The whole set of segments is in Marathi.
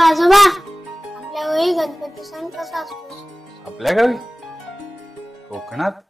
आजोबा, आपल्या गावी गणपती सण कसा असतो? आपल्या गावी कोकणात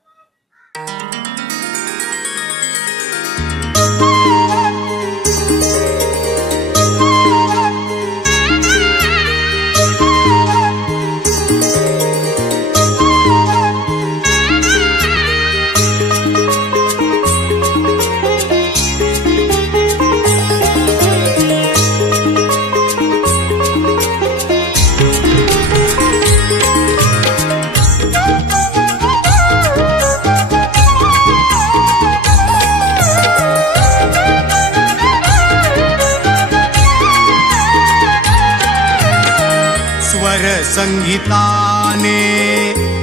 स्वर संगीताने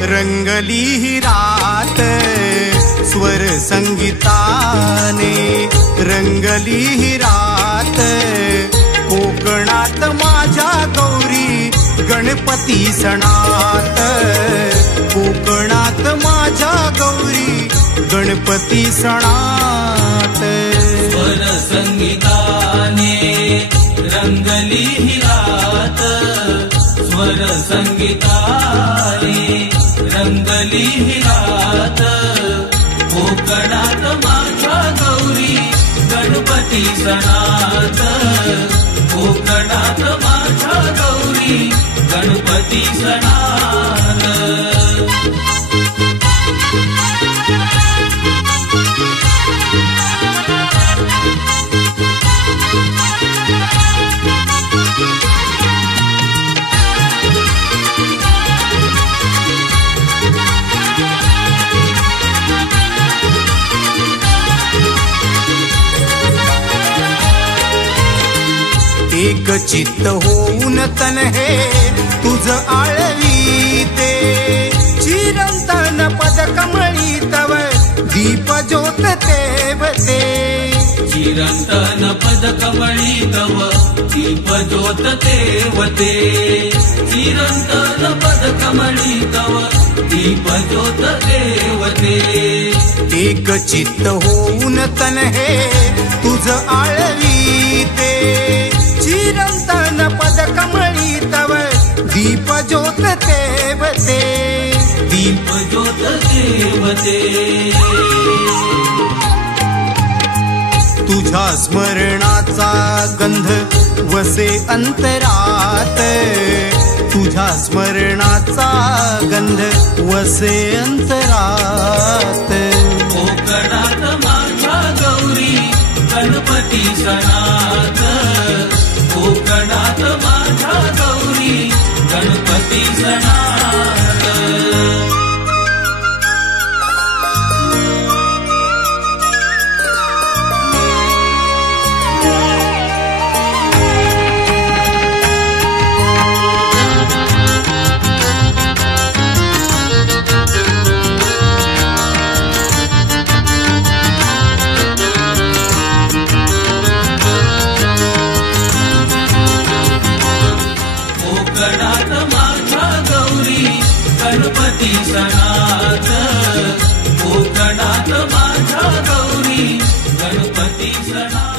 रंगली ही रात, स्वर संगीताने रंगली ही रात। कोकणात माझ्या गौरी गणपती सणात, कोकणात माझ्या गौरी गणपती सणात। स्वर संगीताने रंगली ही रात, स्वर संगीताने रंगली ही रात। कोकणात माझ्या गौरी गणपती सणात, कोकणात माझ्या गौरी गणपती सणात। एक चित्त होऊन तन हे तुझ आळवीते, चिरंतन पद कमळी तव दीप ज्योत तेवते। चिरंतन पद कमळी तव दीप ज्योत तेवते, चिरंतन पद कमळी तव दीप ज्योत तेवते। एक चित्त होऊन तन हे तुझ आळवीते, चिरंतन पद कमळी तव दीप ज्योत तेवते, दीप ज्योत तेवते। तुझ्या स्मरणाचा गंध वसे अंतरात, तुझ्या स्मरणाचा गंध वसे अंतरात। कोकणात माझ्या गौरी गणपती सणात, कोकणात माझ्या गौरी गणपती सणात। कोकणात माझ्या गौरी गणपती सणात, कोकणात माझ्या गौरी गणपती सणात।